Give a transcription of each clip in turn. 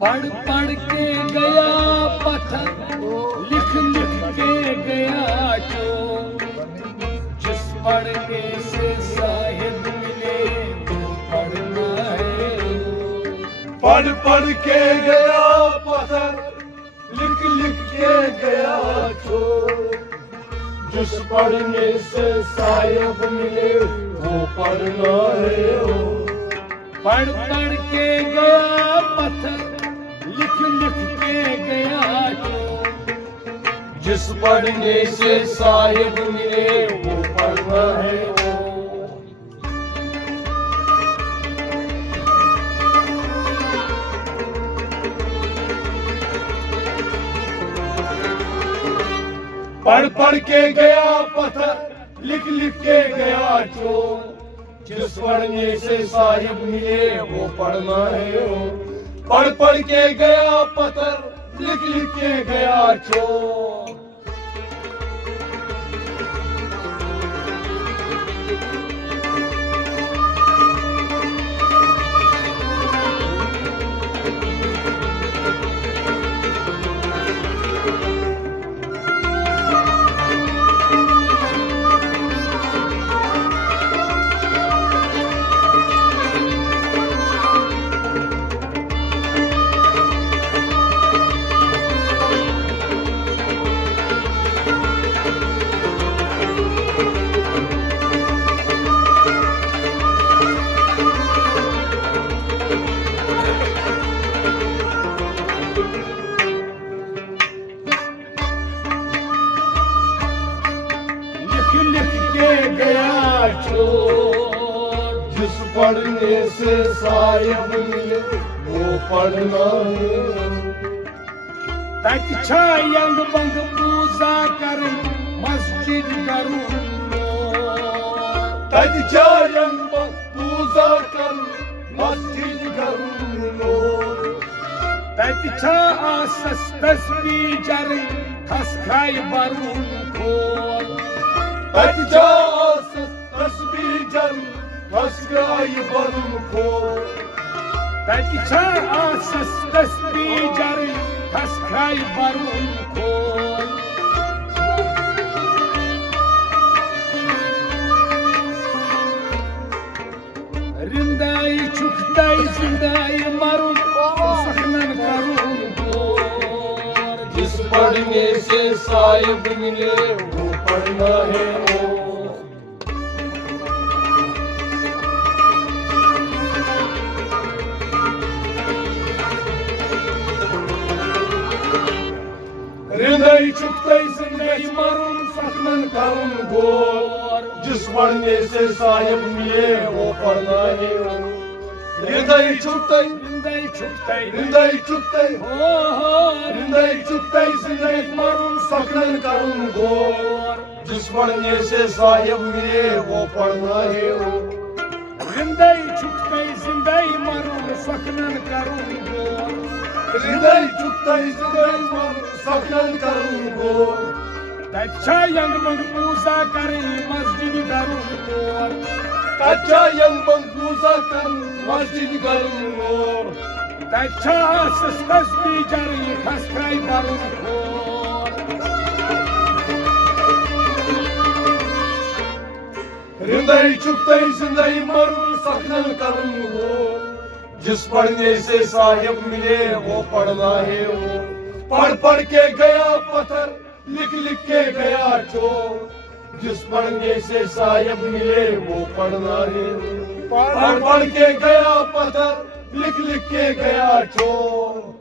पढ़ पढ़ के गया पत्थर, लिख लिख के गया चोर। जिस पढ़ने से साहिब मिले वो पढ़ना है। पढ़ पढ़ के गया पत्थर, लिख लिख के गया चोर। जिस पढ़ने से साहिब मिले वो पढ़ना है। पढ़ पढ़ के गया पत्थर, लिख लिख के गया चोर। जिस पढ़ने से साहिब मिले वो पढ़ना है। पढ़ पढ़ के गया पत्थर, लिख लिख के गया चोर। जिस पढ़ने से साहिब मिले वो पढ़ना है। पढ़ पढ़ के गया पत्थर, लिख लिख के गया चोर। लिख के गया चोर। जिस पढ़ने से साहिब मिले वो पढ़ना है। तत छा यंग बंग पूजा कर मस्जिद करूं। तत छा यंग बंग पूजा कर मस्जिद करूं। तत छा आसस तस्बीह जर खस खाई बरूं खोल। तत छा आसस तस्बीह जर खस खाई बरूं खोल। तत छा आसस तस्बीह जर खस खाई बरूं खोल। रिंदाई छुकताई जिंदाई मरूं सखनन करूं दूर। जिस पढ़ने से साहिब मिले वो पढ़ना है। रिंदाई छुकताई जिंदाई मरूं सखनन करूं गोर। जिस पढ़ने से साहिब मिले वो पढ़ना है। रिंदाई छुकताई रिंदाई छुकताई रिंदाई छुकताई हो रिंदाई छुकताई जिंदाई मरूं सखनन करूं गोर। जिस पढ़ने से साहिब मिले वो पढ़ना है। रिंदाई छुकताई जिंदाई मरूं सखनन करूं गोर। रिंदाई छुकताई जिंदाई मरूं सखनन करूं गोर। तत छा यंग बंग पूजा करें मस्जिद करूं गोर। तत छा यंग बंग पूजा कर मस्जिद करूं गोर। तत छा आसस तस्बीह जर खस खाई बरूं खोल। रिंदाई छुकताई जिंदाई मरूं सखनन करूं गोर। जिस पढ़ने से साहिब मिले वो पढ़ना है। पढ़ पढ़ के गया पत्थर, लिख लिख के गया चोर। जिस पढ़ने से साहिब मिले वो पढ़ना है। पढ़ पढ़ के गया पत्थर, लिख लिख के गया चोर।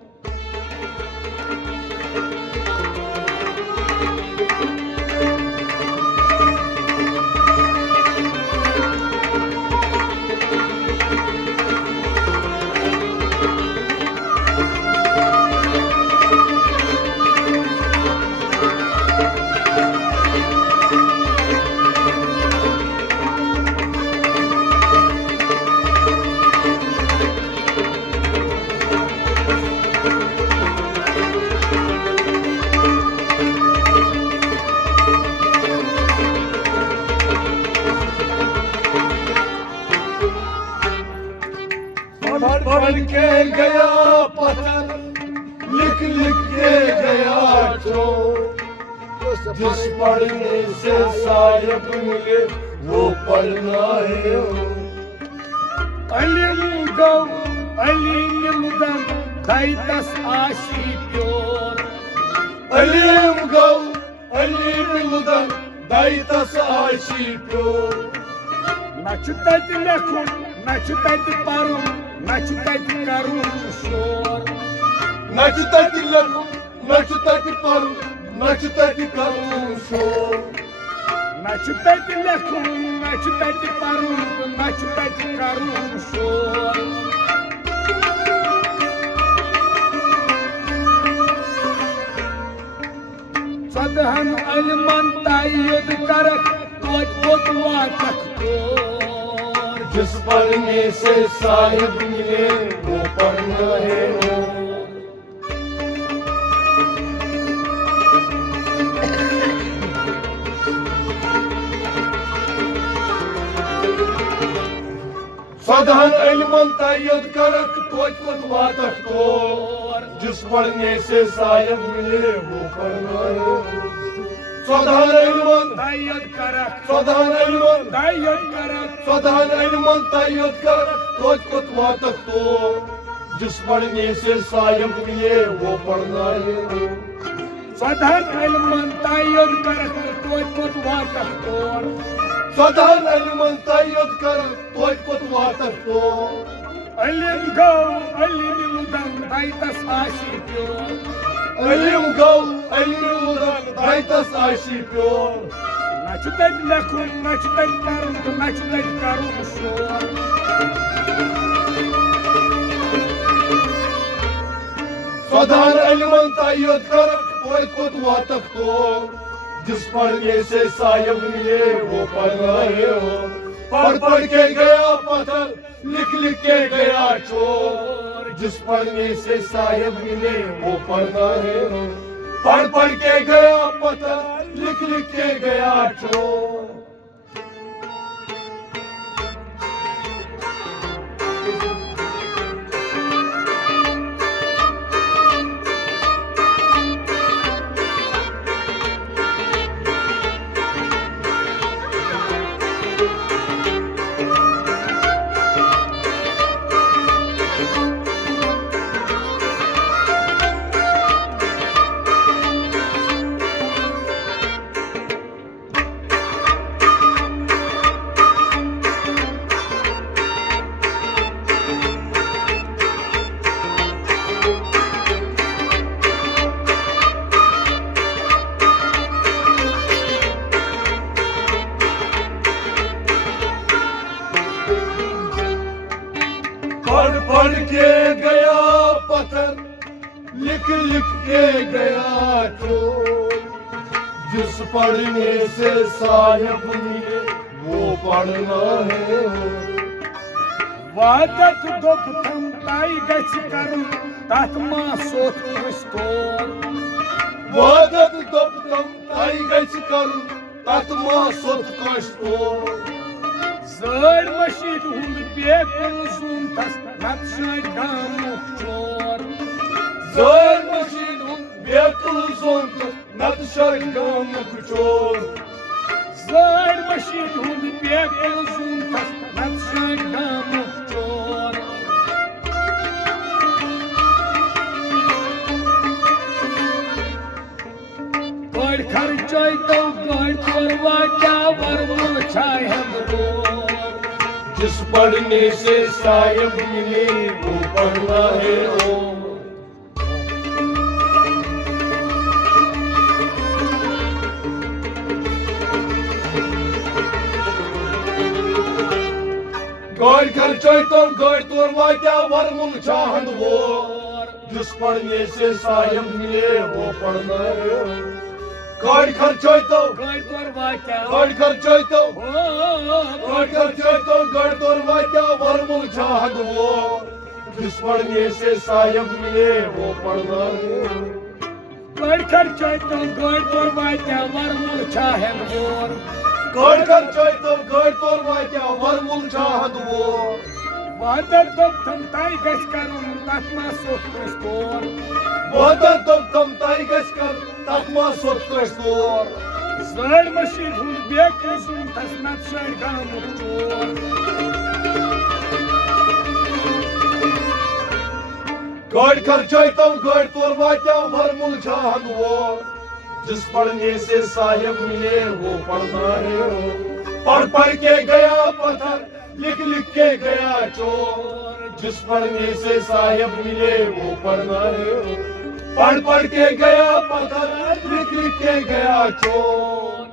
जिस पढ़ने से साहिब मिले वो पढ़ना है। अलिम गौ अलिम दम दैतस आशी प्योर। अलिम गौ अलिम दम दैतस आशी प्योर। न छु तति लेखुन न छु तति परुन न छु तति करुन शोर। न छु तति लेखुन न छु तति परुन न छु तति करुन शोर। न छु तति लेखुन न छु तति परुन न छु तति करुन शोर। सदहन अलमन तायद करक तोज पोतवा तख्तोर। जिस पढ़ने से साहिब मिले वो पढ़ना है। सदहन इल्मन तायद करक तोज पोतवा तख्तोर। जिस पढ़ने से साहिब मिले वो पढ़ना है। सदहन इल्मन तायद करक सदहन इल्मन तायद करक सदहन इल्मन तायद करक तोज पोतवा तख्तोर। जिस पढ़ने से साहिब मिले वो पढ़ना है। सदहन अलमन तायद करक तोज पोतवा तख्तोर। सदहन इल्मन तायद करक तोज पोतवा तख्तोर। अलिम गौ अलिम लुदम दैतस आशी प्योर। अलिम गौ अलिम लुदम दैतस आशी प्योर। न छु तति लेखुन न छु तति परुन न छु तति करुन शोर। सदहन इल्मन तायद करक तोज पोतवा तख्तोर। जिस पढ़ने से साहिब मिले वो पढ़ना है। पढ़ पढ़ के गया पत्थर लिख लिख के गया चोर। जिस पढ़ने से साहिब मिले वो पढ़ना है। पढ़ पढ़ के गया पत्थर लिख लिख के गया चोर। पढ़ पढ़ के गया पत्थर लिख लिख के गया चोर। जिस पढ़ने से साहिब मिले वो पढ़ना है। वादत दोपथम ताई गछ करुन तथ मा सोत खस्तोर। वादत दोपथम ताई गछ करुन तथ मा सोत खस्तोर। जड़ मशीद हुंद बेकुल जुन तस नत शायद गामुक चोर। जड़ मशीद हुंद बेकुल जुन तस नत शायद गामुक चोर। जड़ मशीद हुंद बेकुल जुन तस नत शायद गामुक चोर। गड़ खर्चोय तो गड़ तोरवा क्या वरमुल छाय हम। जिस पढ़ने से साहिब मिले वो पढ़ना है। गड़ खर्चोय तो गड़ तोरवा क्या वरमुल छाहन वो। जिस पढ़ने से साहिब मिले वो पढ़ना है। गड़ खर्चोय तो गड़ तोरवा क्या गड़ खर्चोय तो गड़ खर्चोय तो गड़ तोरवा क्या वरमुल छाहन वो। जिस पढ़ने से साहिब मिले वो पढ़ना है। गड़ खर्चोय तो गड़ तोरवा क्या वरमुल छाहन वो। गड़ खर्चोय तो गड़ तोरवा क्या वरमुल छाहन वो। वादा दोप्तम ताई गश करुन तत्मा सोत कस्तर वादा दोप्तम ताई गश कर तत्मा सोत कस्तर Zöld machine hun beklisun tas nafşar gamuk çor गाड़ी खर्चाता हूँ गाड़ी तोड़वाता हूँ हर मुलझान वो जिस पढ़ने से साहिब मिले वो पढ़ना है पढ़ पढ़ के गया पत्थर लिख लिख के गया चोर जिस पढ़ने से साहिब मिले वो पढ़ना है पढ़ पढ़ के गया पत्थर लिख लिख के गया चोर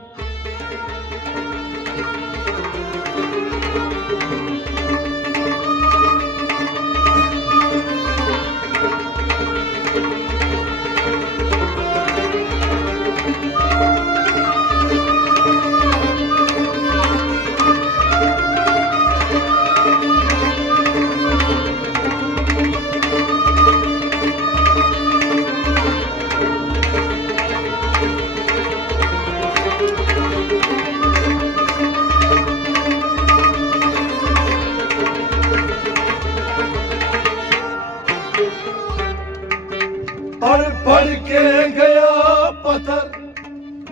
पढ़ पढ़ के गया पत्थर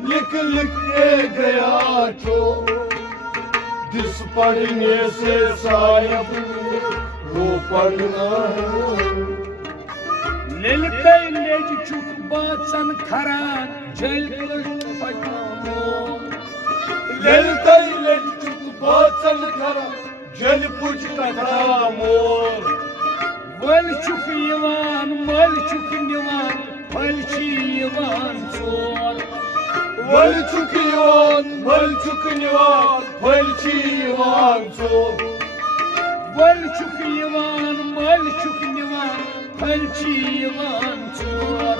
लिख लिख के गया चोर जिस पढ़ने से साहिब वो पढ़ना है Lelkay leci çuk batsan karan Cel kılıç pajamo Lalita लचुक बाचल करा जल पुज कथा मोर Vel çuk yivan mal çuk nivan Falçı yivan çor वल चुकियोन वल चुकनिवान फलचीवान सो Vel çuk yivan mal çuk nivan Falçı yivan çor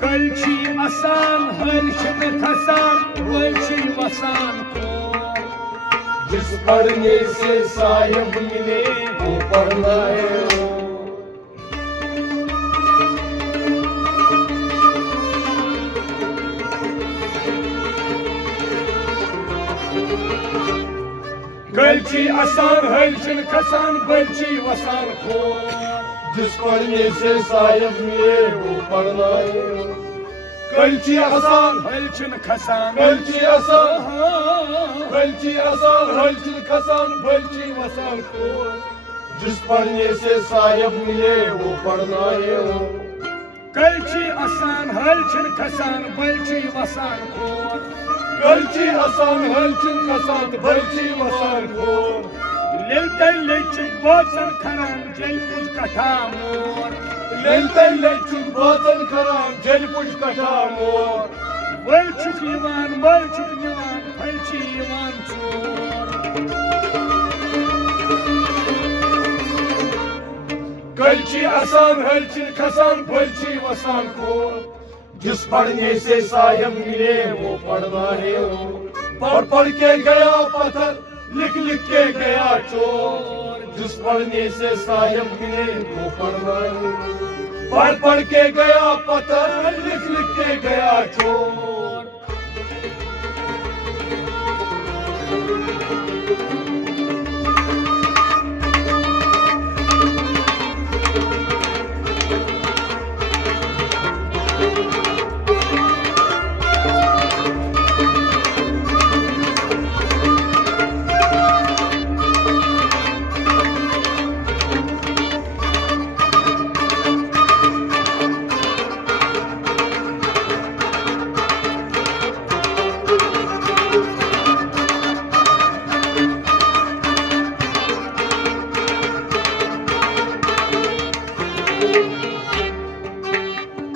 Kalçı asan halçı kasan Valçı vasan kor जिस पढ़ने से साहिब मिले वो पढ़ना है Kalçı asan halçı kasan Valçı vasan kor जिस पढ़ने से साहिब मिले वो पढ़ना है कलची आसान Halçın kasan कलची आसान कलची आसान हलचल खसान बलची वसान को जिस पढ़ने से साहिब मिले वो पढ़ना है Kalçı asan halçın kasan Valçı vasan kor कलची आसान हलचल खसान बलची वसान को Lelkay leci batsan karan Cel kılıç katamor लेलतन लेचुक बातन खराम जल पुज कथा मोर Vel çuk yivan mal çuk nivan Falçı yivan çor कलची आसान हलचल खसान बलची वसान को जिस पढ़ने से साहिब मिले वो पढ़ना है पढ़ पढ़ के गया पत्थर लिख लिख के गया चोर जिस पढ़ने से साहिब मिले वो पढ़ना है पढ़ पढ़ के गया पत्थर लिख लिख के गया चोर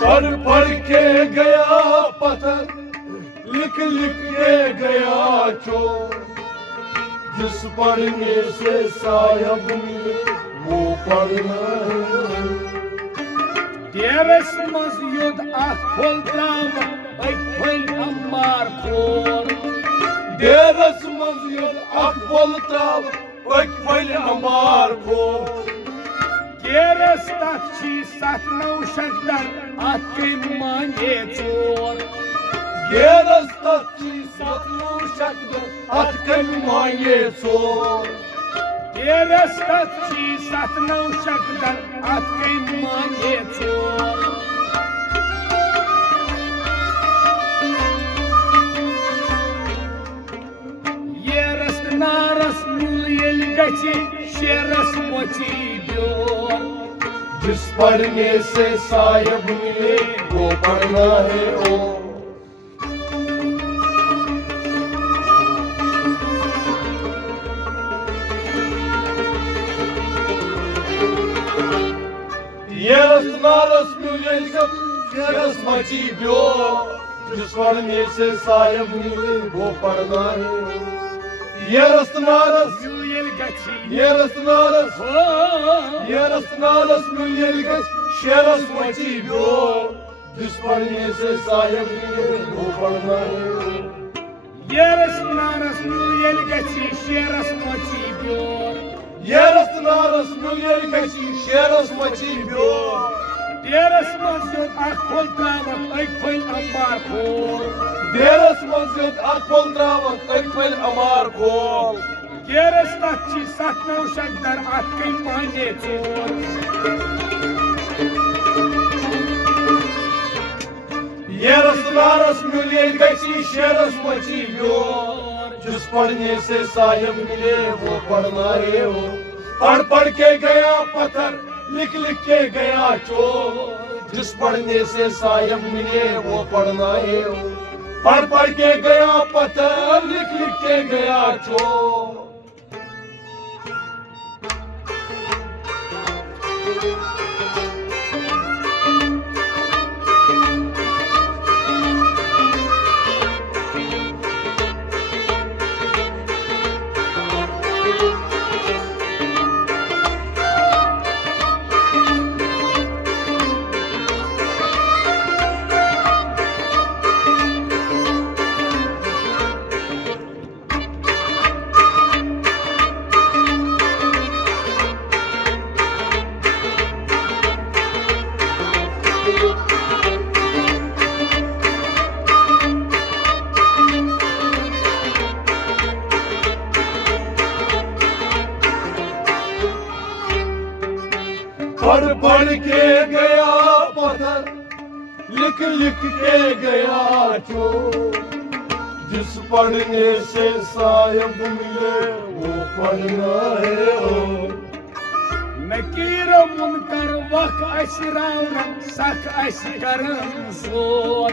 पढ़ पढ़ के गया पत्थर लिख लिख के गया चोर जिस पढ़ने से साहिब मिले वो पढ़ना है Deres maz yod akol drama Akpol ammar kor देरस मंजिल अकबल त्राव अकबल अमार को Deres takçı satnav şaktar Akkim manye çor ये रास्ता की सतलू शक्ल अटकन मांगे चोर ये रास्ता की सतलू शक्ल अटकन मांगे चोर ये रस्त नारस मिल येल गची शेरस मोची ब्योर जिस पढ़ने से साहिब मिले वो पढ़ना है ओ ये रसनारस मिले शेरस मची ब्यो जिस पढ़ने से साहिब मिले वो पढ़ना है ये रसनारस येल गची ये रसनारस मिले शेरस मची ब्यो जिस पढ़ने से साहिब मिले वो पढ़ना है ये रसनारस मिल येल गची शेरस मोची ब्योर ये रसनारस मिले गची शेरस मची ब्यो Deras manzut akpol travak aikpol amar khol. Deras manzut akpol travak aikpol amar khol. Deras tachi satnav shagdar atkai pane chor. ये रसनारस मिले गची शेरस मची ब्यो जिस पढ़ने से साहिब मिले वो पढ़ना है वो पढ़ पढ़ के गया पत्थर लिख लिख के गया चोर जिस पढ़ने से साहिब मिले वो पढ़ना है पढ़ पढ़ के गया पत्थर लिख लिख के गया चोर पढ़ पढ़ के गया पत्थर लिख लिख के गया चोर जिस पढ़ने से साहिब मिले वो पढ़ना है ओ Nakir munkar wak asirawnam sak asikaran zor.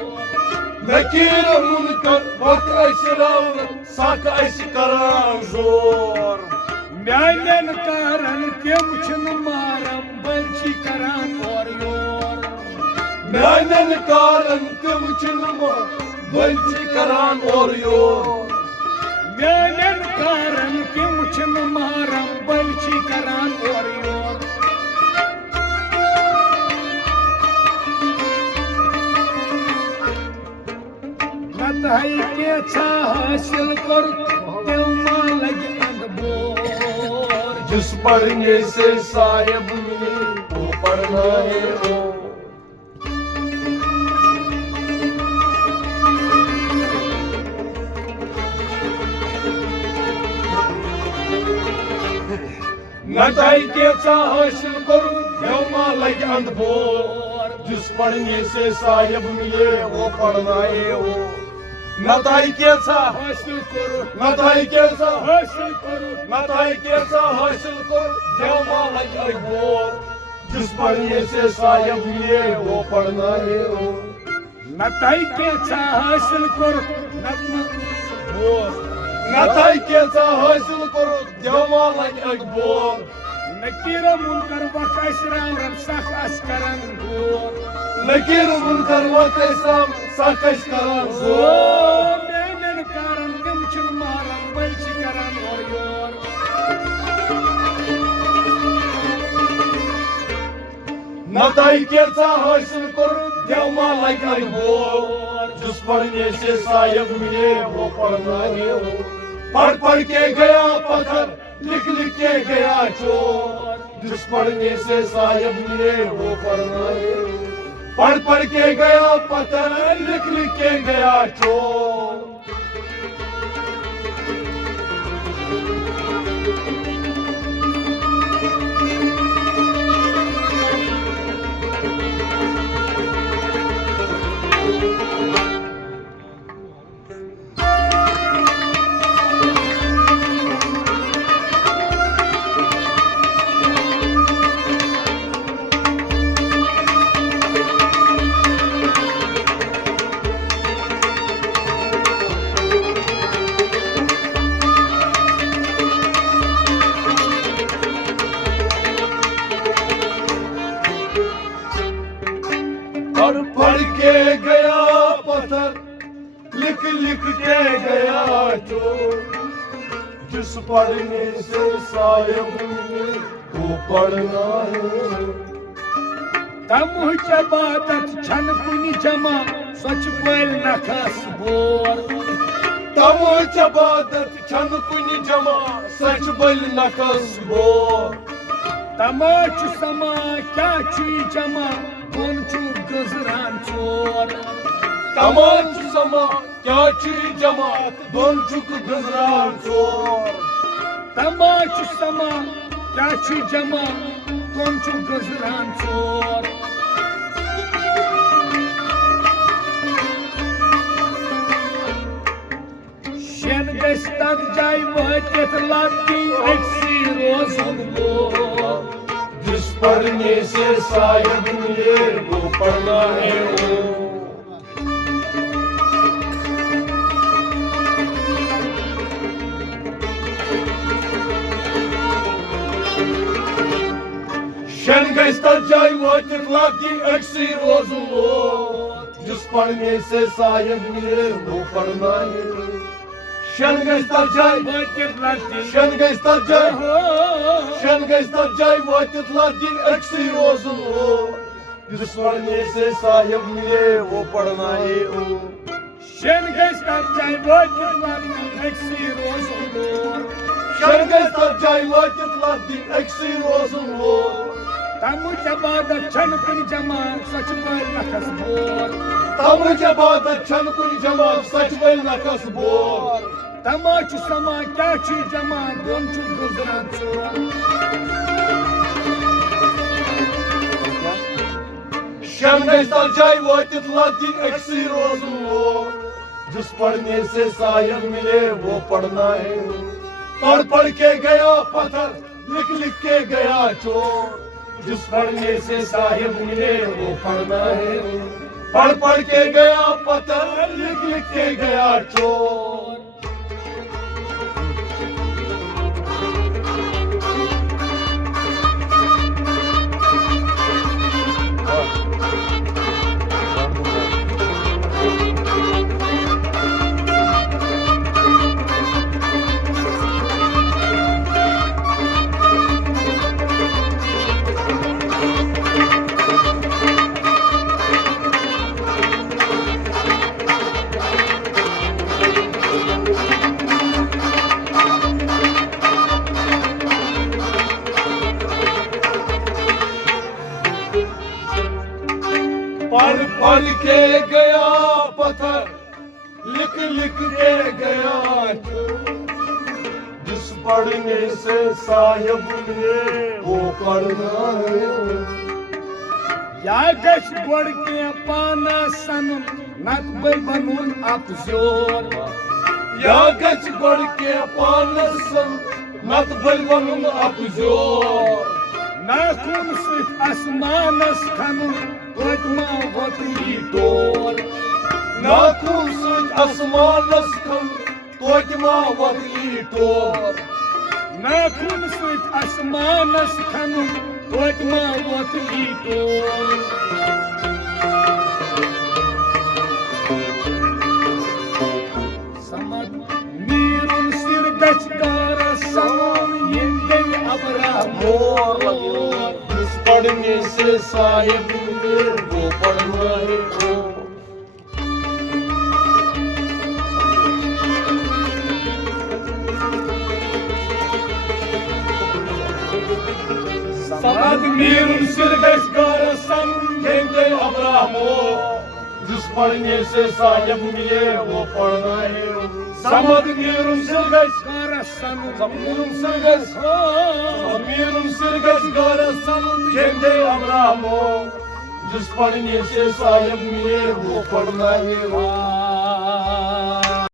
Nakir munkar wak asirawnam sak asikaran zor. Mianen karan tim chun maram balchi karan or yor. Mianen karan tim chun maram balchi karan or yor. Mianen karan tim chun maram balchi karan or yor. Natai ke cha hasil kar tev malag andbor. जिस पढ़ने से साहिब मिले वो पढ़ना है वो नटाई के हासिल करूं देवमा लग अंधभोर जिस पढ़ने से साहिब मिले वो पढ़ना है वो नटाई के हासिल करो नटाई के हासिल करो नटाई के हासिल करूं देवमा लग अंधभोर जिस पढ़ने से साहिब मिले वो पढ़ना है वो नताई के हासिल करो नटाई के हासिल करूं देवमा लग अंधभोर Nakira munkar wakasram sak askaran gor. Nakir munkar wakasram sak askaran gor. Menen karan gemchun maram balchi karan or yor. नटाई के हासिल करूं देवमा लग अंधभोर जिस पढ़ने से साहिब मिले वो पढ़ना है वो पढ़ पढ़ के गया पत्थर लिख लिख के गया चोर जिस पढ़ने से साहिब मिले वो पढ़ना है पढ़ पढ़ के गया पत्थर, लिख लिख के गया चोर। पढ़ पढ़ के गया पत्थर, लिख लिख के गया चोर। जिस पढ़ने से साहिब मिले वो पढ़ना है। तमुह जबादत छन कुनि जमा, सच पल नखस बोर। तमुह जबादत छन कुनि जमा, सच बल नखस बोर। तमाच समा क्या ची जमा, कौन चू गजरान चोर। तमाच समा क्या ची जमा, दोन चुक गजरान चोर। तमाच समा क्या ची जमा, कौन चू गजरान चोर। शेन गस तद जाय वहतित लाती अक्सी रोजुन लोर। जिस पढ़ने से साहिब मिले वो पढ़ना है वो। शन गस्ता जाय वातित लाती अक्सी रोजुन लोर। जिस पढ़ने से साहिब मिले वो पढ़ना है। शन गस्ता जाय वहतित लाती शन गस्ता जाय शन गस्ता जाय वातित लाती अक्सी रोजुन लोर। जिस पढ़ने से साहिब मिले वो पढ़ना है वो। शेन गस तद जाय वहतित लाती अक्सी रोजुन लोर। शन गस्ता जाय वातित लाती अक्सी रोजुन लोर। तमुह जबादत छन कुनि जमा, सच पल नखस बोर। तमुह जबादत छन कुनि जमा, सच बल नखस बोर। तमाच समा क्या ची जमा, दोन चू गजरान चोर। शन गस्ता जाय वातित लाती अक्सी रोजुन लोर। जिस पढ़ने से साहिब मिले वो पढ़ना है। पढ़ पढ़ के गया पत्थर, लिख लिख के गया चोर। जिस पढ़ने से साहिब मिले वो पढ़ना है। पढ़ पढ़ के गया पत्थर, लिख लिख के गया चोर। पढ़ पढ़ के गया पत्थर, लिख लिख के गया चोर। जिस पढ़ने से साहिब मिले वो पढ़ना है। या गस गोड़ के पाना सनम, नत बल बनून अपजोर। या गच गोड़ के पानसन, नत बल बनून अपजोर। नाखून सित आसमानस खनुन, वदमा वतली डोर। नाखून सत आसमानस खन, तोजमा वतली टोर। नाखून सित आसमानस खनुन, वदमा वतली डोर। समद नीरुन सिर गचकार समोन यिंदे अबरा मोर। जिस पढ़ने से साहिब मिले वो पढ़ना है वो। समद नीरुन सिर गचकार समोन यिंदे अबरा अब्राहम हो, जिस पढ़ने से साहिब मिले वो पढ़ना है। समद मीरुन सिरगस मीरुन सिरगस मीरुन सिरगस गारसन जेंदे अब्राहम हो, जिस पढ़ने से साहिब मिले वो पढ़ना है।